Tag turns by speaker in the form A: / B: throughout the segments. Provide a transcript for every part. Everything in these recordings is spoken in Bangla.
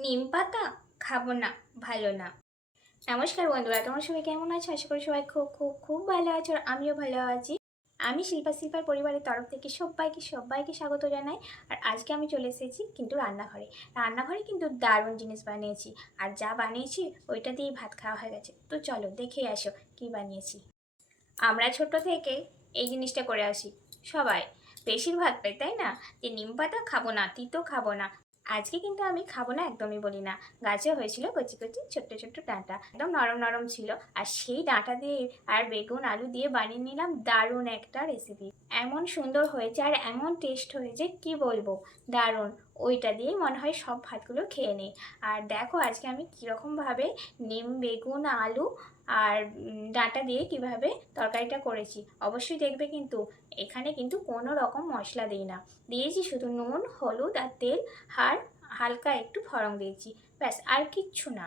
A: নিম পাতা খাব না, ভালো না। নমস্কার বন্ধুরা, তোমরা সবাই কেমন আছো? আশা করি সবাই খুব খুব খুব ভালো আছো আর আমিও ভালো আছি। আমি শিল্পা শিল্পার পরিবারের তরফ থেকে সবাইকে সবাইকে স্বাগত জানাই। আর আজকে আমি চলে এসেছি কিন্তু রান্নাঘরে। রান্নাঘরে কিন্তু দারুণ জিনিস বানিয়েছি। আর যা বানিয়েছি ওইটা দিয়েই ভাত খাওয়া হয়ে গেছে। তো চলো দেখে আসো কি বানিয়েছি। আমরা ছোট থেকে এই জিনিসটা করে আসি। সবাই বেশিরভাগটাই তাই না? যে নিম পাতা খাব না, তিতো খাব না। আজকে কিন্তু আমি খাব না, একদমই বলি না। গাছে হয়েছিল কচি কচি ছোট্ট ছোট্ট ডাঁটা, একদম নরম নরম ছিল। আর সেই ডাঁটা দিয়ে আর বেগুন, আলু দিয়ে বানিয়ে নিলাম, দারুণ একটা রেসিপি এমন সুন্দর হয়েছে আর এমন টেস্ট হয়েছে, কি বলব? দারুণ। ওইটা দিয়েই মনে হয় সব ভাতগুলো খেয়ে নেই। আর দেখো আজকে আমি কীরকমভাবে নিম, বেগুন, আলু আর ডাঁটা দিয়ে কীভাবে তরকারিটা করেছি। অবশ্যই দেখবে কিন্তু, এখানে কিন্তু কোনো রকম মশলা দিই না। দিয়েছি শুধু নুন, হলুদ আর তেল, আর হালকা একটু ফরং দিয়েছি। ব্যাস, আর কিচ্ছু না।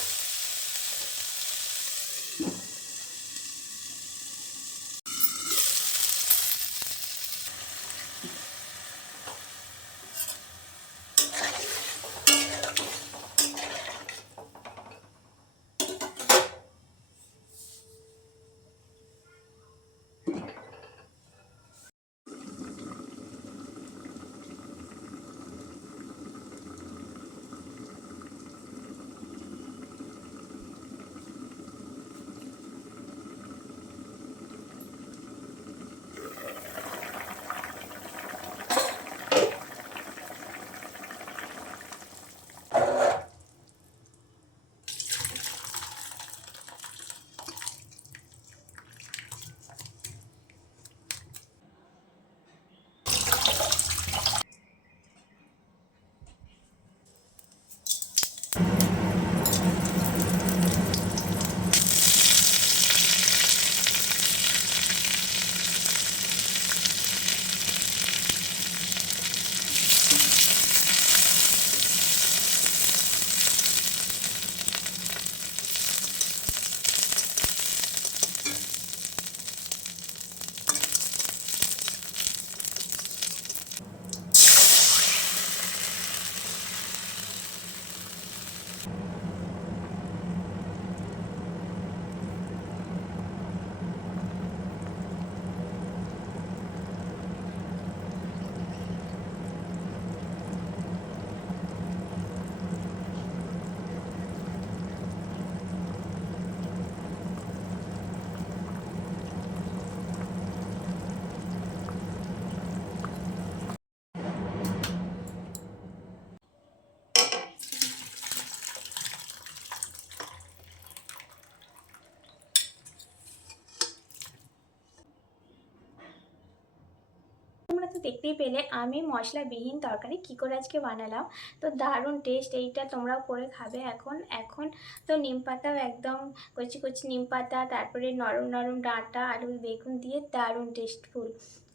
A: তো দেখতেই পেলে, আমি মশলাবিহীন তরকারি কী করে আজকে বানালাম? তো দারুণ টেস্ট এইটা তোমরাও করে খাবে এখন। এখন তো নিম পাতাও একদম কচি কচি নিম পাতা, তারপরে নরম নরম ডাঁটা, আলু, বেগুন দিয়ে দারুণ টেস্টফুল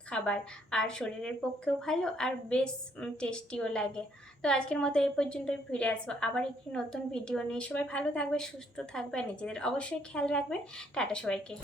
A: খাবার। আর শরীরের পক্ষেও ভালো আর বেশ টেস্টিও লাগে। তো আজকের মতো এই পর্যন্তই ফিরে আসব আবার একটি নতুন ভিডিও নিয়ে। সবাই ভালো থাকবে, সুস্থ থাকবে নিজেদের অবশ্যই খেয়াল রাখবে। টাটা সবাইকে।